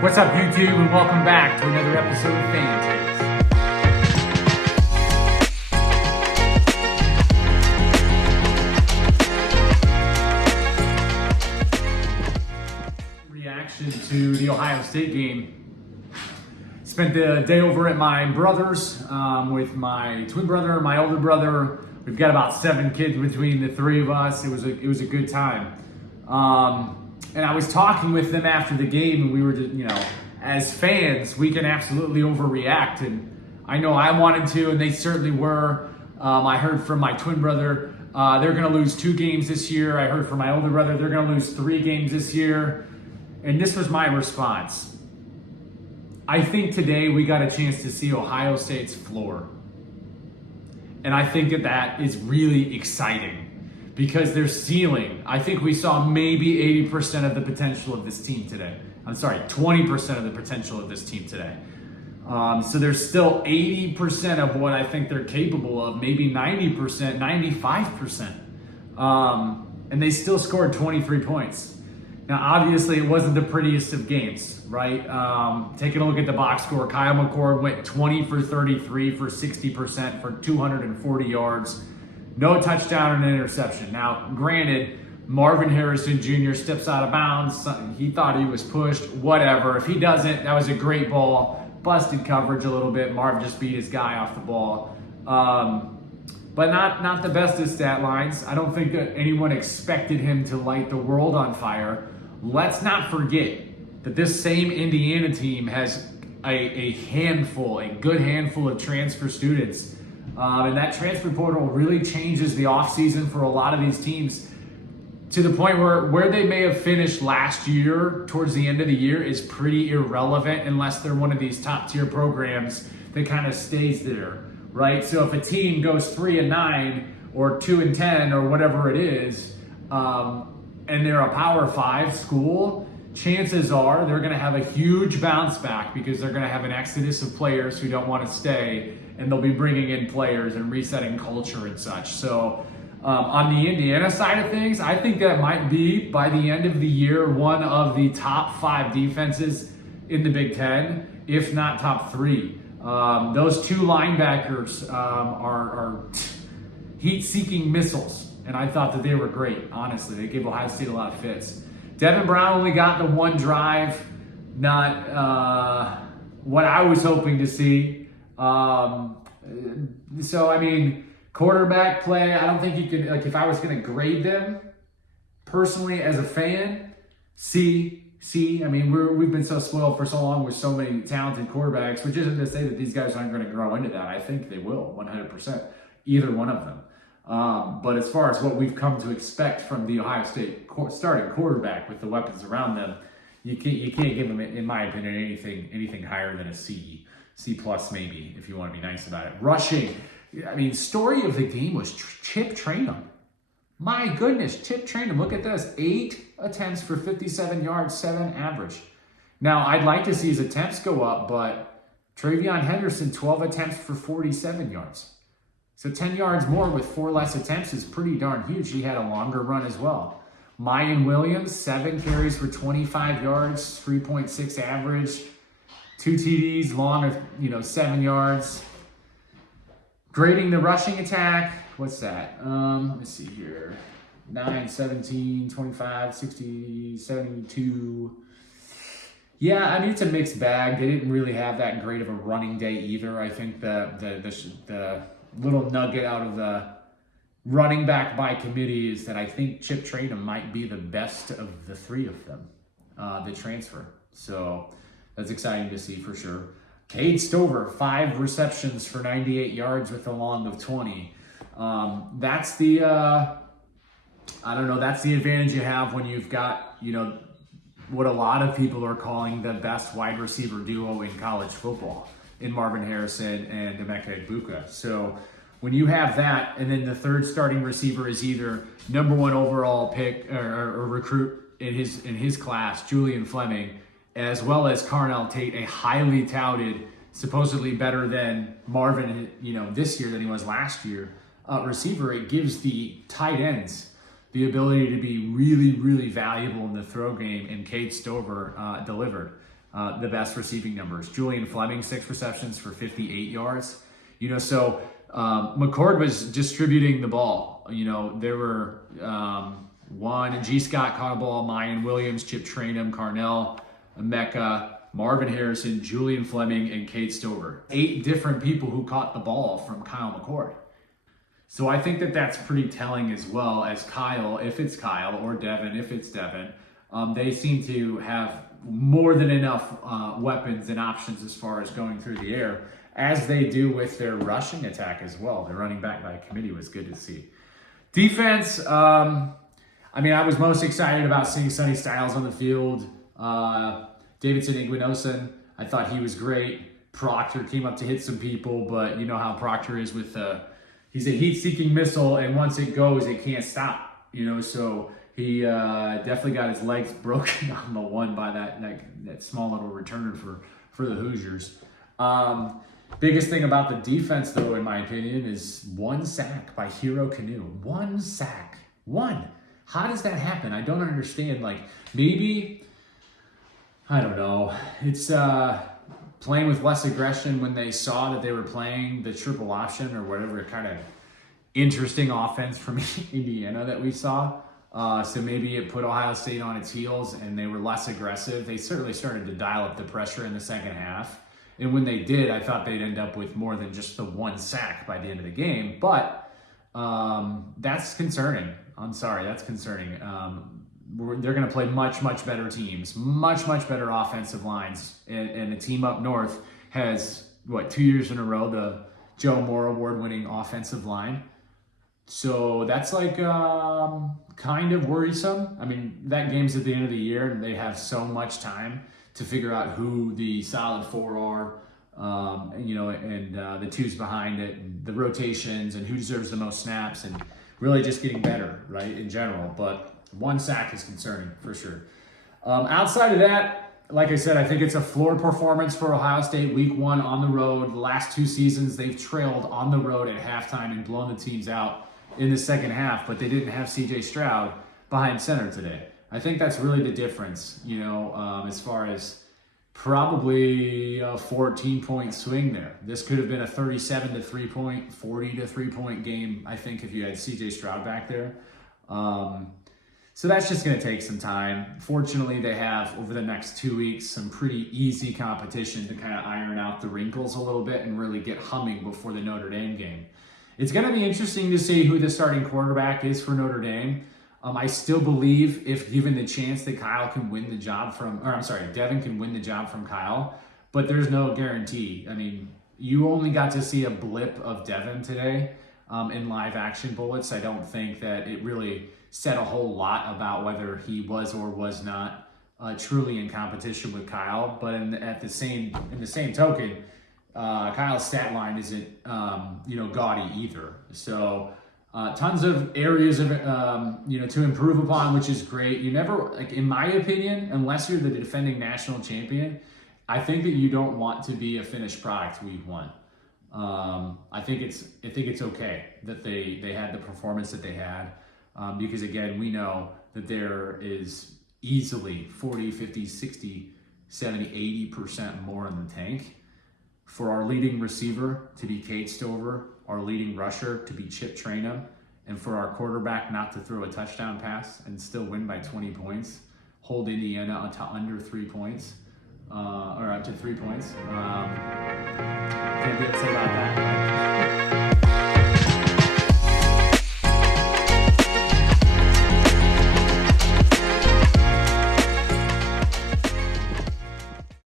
What's up, YouTube, and welcome back to another episode of Fan Takes. Reaction to the Ohio State game. Spent the day over at my brother's with my twin brother and my older brother. We've got about 7 kids between the 3 of us. It was a good time. And I was talking with them after the game, and we were just, as fans, we can absolutely overreact. And I know I wanted to, and they certainly were. I heard from my twin brother, they're going to lose 2 games this year. I heard from my older brother, they're going to lose 3 games this year. And this was my response. I think today we got a chance to see Ohio State's floor. And I think that is really exciting. Because their ceiling, I think we saw maybe 80% of the potential of this team today. I'm sorry, 20% of the potential of this team today. So there's still 80% of what I think they're capable of, maybe 90%, 95%. And they still scored 23 points. Now, obviously, it wasn't the prettiest of games, right? Taking a look at the box score, Kyle McCord went 20 for 33 for 60% for 240 yards. No touchdown and an interception. Now, granted, Marvin Harrison Jr. steps out of bounds. He thought he was pushed. Whatever. If he doesn't, that was a great ball. Busted coverage a little bit. Marv just beat his guy off the ball. But not the best of stat lines. I don't think that anyone expected him to light the world on fire. Let's not forget that this same Indiana team has a good handful of transfer students. And that transfer portal really changes the offseason for a lot of these teams to the point where they may have finished last year towards the end of the year is pretty irrelevant unless they're one of these top tier programs that kind of stays there, right? So if a team goes 3-9 or 2-10 or whatever it is, and they're a Power 5 school, chances are they're going to have a huge bounce back because they're going to have an exodus of players who don't want to stay, and they'll be bringing in players and resetting culture and such. So on the Indiana side of things, I think that might be, by the end of the year, one of the top 5 defenses in the Big Ten, if not top 3. Those 2 linebackers are heat-seeking missiles, and I thought that they were great, honestly. They gave Ohio State a lot of fits. Devin Brown only got the 1 drive, not what I was hoping to see. So, I mean, quarterback play, I don't think you could, if I was going to grade them personally as a fan, C. I mean, we've been so spoiled for so long with so many talented quarterbacks, which isn't to say that these guys aren't going to grow into that. I think they will, 100%, either one of them. But as far as what we've come to expect from the Ohio State starting quarterback with the weapons around them, you can't give them, in my opinion, anything higher than a C plus maybe, if you want to be nice about it. Rushing, I mean, story of the game was Chip Trayanum. My goodness, Chip Trayanum, look at this. 8 attempts for 57 yards, 7 average. Now, I'd like to see his attempts go up, but Travion Henderson, 12 attempts for 47 yards. So 10 yards more with 4 less attempts is pretty darn huge. He had a longer run as well. Mayan Williams, 7 carries for 25 yards, 3.6 average. 2 TDs, long of 7 yards. Grading the rushing attack, what's that? Let me see here. 9, 17, 25, 60, 72. Yeah, I mean, it's a mixed bag. They didn't really have that great of a running day either. I think the little nugget out of the running back by committee is that I think Chip Trayanum might be the best of the 3 of them, the transfer. So that's exciting to see for sure. Cade Stover, 5 receptions for 98 yards with a long of 20. That's the, that's the advantage you have when you've got, what a lot of people are calling the best wide receiver duo in college football in Marvin Harrison and Emeka Egbuka. So when you have that, and then the 3rd starting receiver is either number 1 overall pick or recruit in his class, Julian Fleming, as well as Carnell Tate, a highly touted, supposedly better than Marvin, this year than he was last year, receiver, it gives the tight ends the ability to be really, really valuable in the throw game, and Cade Stover delivered. the best receiving numbers. Julian Fleming, 6 receptions for 58 yards. So McCord was distributing the ball. There were and G. Scott caught a ball, Mayan Williams, Chip Trainum, Carnell, Mecca, Marvin Harrison, Julian Fleming, and Cade Stover. 8 different people who caught the ball from Kyle McCord. So I think that that's pretty telling, as well as Kyle, if it's Kyle, or Devin, if it's Devin. They seem to have more than enough weapons and options as far as going through the air, as they do with their rushing attack as well. Their running back by committee was good to see. Defense, I was most excited about seeing Sonny Styles on the field. Davidson Iguinosan, I thought he was great. Proctor came up to hit some people, but you know how Proctor is with he's a heat-seeking missile, and once it goes, it can't stop. So he definitely got his legs broken on the one by that small little returner for the Hoosiers. Biggest thing about the defense, though, in my opinion, is 1 sack by Hero Canoe. 1 sack. 1. How does that happen? I don't understand. Maybe, I don't know. It's playing with less aggression when they saw that they were playing the triple option or whatever kind of interesting offense from Indiana that we saw. So maybe it put Ohio State on its heels and they were less aggressive. They certainly started to dial up the pressure in the second half. And when they did, I thought they'd end up with more than just the 1 sack by the end of the game. But that's concerning. I'm sorry, that's concerning. They're going to play much, much better teams, much, much better offensive lines. And the team up north has, 2 years in a row, the Joe Moore Award-winning offensive line. So that's kind of worrisome. That game's at the end of the year, and they have so much time to figure out who the solid 4 are, and the 2s behind it, and the rotations, and who deserves the most snaps, and really just getting better, right, in general. But 1 sack is concerning, for sure. Outside of that, like I said, I think it's a floor performance for Ohio State. Week 1 on the road. The last 2 seasons, they've trailed on the road at halftime and blown the teams out in the second half, but they didn't have C.J. Stroud behind center today. I think that's really the difference, as far as probably a 14-point swing there. This could have been a 37 to 3-point, 40 to 3-point game, I think, if you had C.J. Stroud back there. So that's just going to take some time. Fortunately, they have, over the next 2 weeks, some pretty easy competition to kind of iron out the wrinkles a little bit and really get humming before the Notre Dame game. It's going to be interesting to see who the starting quarterback is for Notre Dame. I still believe, if given the chance, that Devin can win the job from Kyle, but there's no guarantee. You only got to see a blip of Devin today in live action bullets. I don't think that it really said a whole lot about whether he was or was not truly in competition with Kyle. But in the same token, Kyle's stat line isn't gaudy either. So tons of areas of to improve upon, which is great. You never, in my opinion, unless you're the defending national champion, I think that you don't want to be a finished product week 1. I think it's okay that they had the performance that they had, because again, we know that there is easily 40, 50, 60, 70, 80% more in the tank for our leading receiver to be Cade Stover, our leading rusher to be Chip Trainum, and for our quarterback not to throw a touchdown pass and still win by 20 points, hold Indiana to under 3 points, or up to 3 points. Can't say about that.